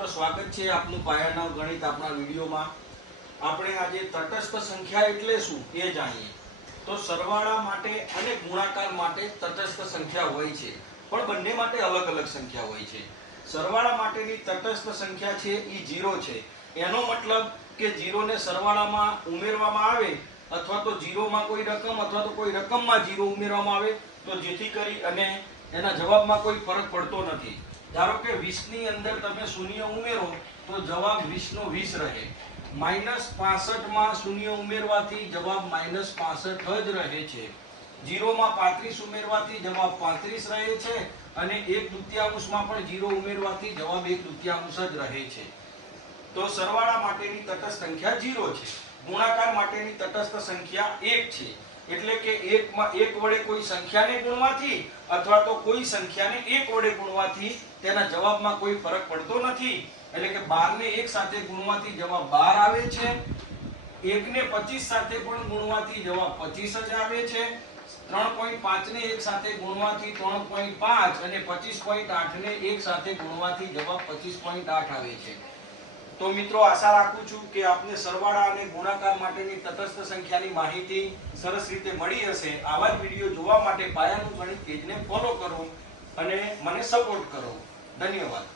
મિત્રો સ્વાગત છે આપનું પાયાના ગણિત આપણા વિડિયોમાં। આપણે આજે તટસ્થ સંખ્યા એટલે શું એ જાણીએ। તો સરવાળા માટે અને ગુણાકાર માટે તટસ્થ સંખ્યા હોય છે, પણ બંને માટે અલગ અલગ સંખ્યા હોય છે। સરવાળા માટેની તટસ્થ સંખ્યા છે ઈ 0 છે। એનો મતલબ કે 0 ને સરવાળામાં ઉમેરવામાં આવે અથવા તો 0 માં કોઈ રકમ અથવા તો કોઈ રકમમાં 0 ઉમેરવામાં આવે તો જેથી કરી અને એના જવાબમાં કોઈ ફરક પડતો નથી। ધારો કે 20 ની અંદર તમે શૂન્ય ઉમેરો તો જવાબ 20 નો 20 રહે। -65 માં શૂન્ય ઉમેરવાથી જવાબ -65 જ રહે છે। 0 માં 35 ઉમેરવાથી જવાબ 35 રહે છે અને 1/2 માં પણ 0 ઉમેરવાથી જવાબ 1/2 જ રહે છે। તો સરવાળા માટેની તટસ્થ સંખ્યા 0 છે। ગુણાકાર માટેની તટસ્થ સંખ્યા 1 છે। એટલે કે 1 વડે કોઈ સંખ્યાને ગુણવાથી અથવા તો કોઈ સંખ્યાને 1 વડે ગુણવાથી તેના જવાબમાં કોઈ ફરક પડતો નથી। એટલે કે 12 ને 1 સાથે ગુણવાથી જવાબ 12 આવે છે, 1 ને 25 સાથે પણ ગુણવાથી જવાબ 25 જ આવે છે, 3.5 ને 1 સાથે ગુણવાથી 3.5 અને 25.8 ને 1 સાથે ગુણવાથી જવાબ 25.8 આવે છે। તો મિત્રો આશા રાખું છું કે આપને સરવાળા અને ગુણાકાર માટેની તટસ્થ સંખ્યાની માહિતી સરસ રીતે મળી હશે। આવા જ વિડિયો જોવા માટે પાયાનું ગણિત પેજને ફોલો કરો અને મને સપોર્ટ કરો। ધન્યવાદ।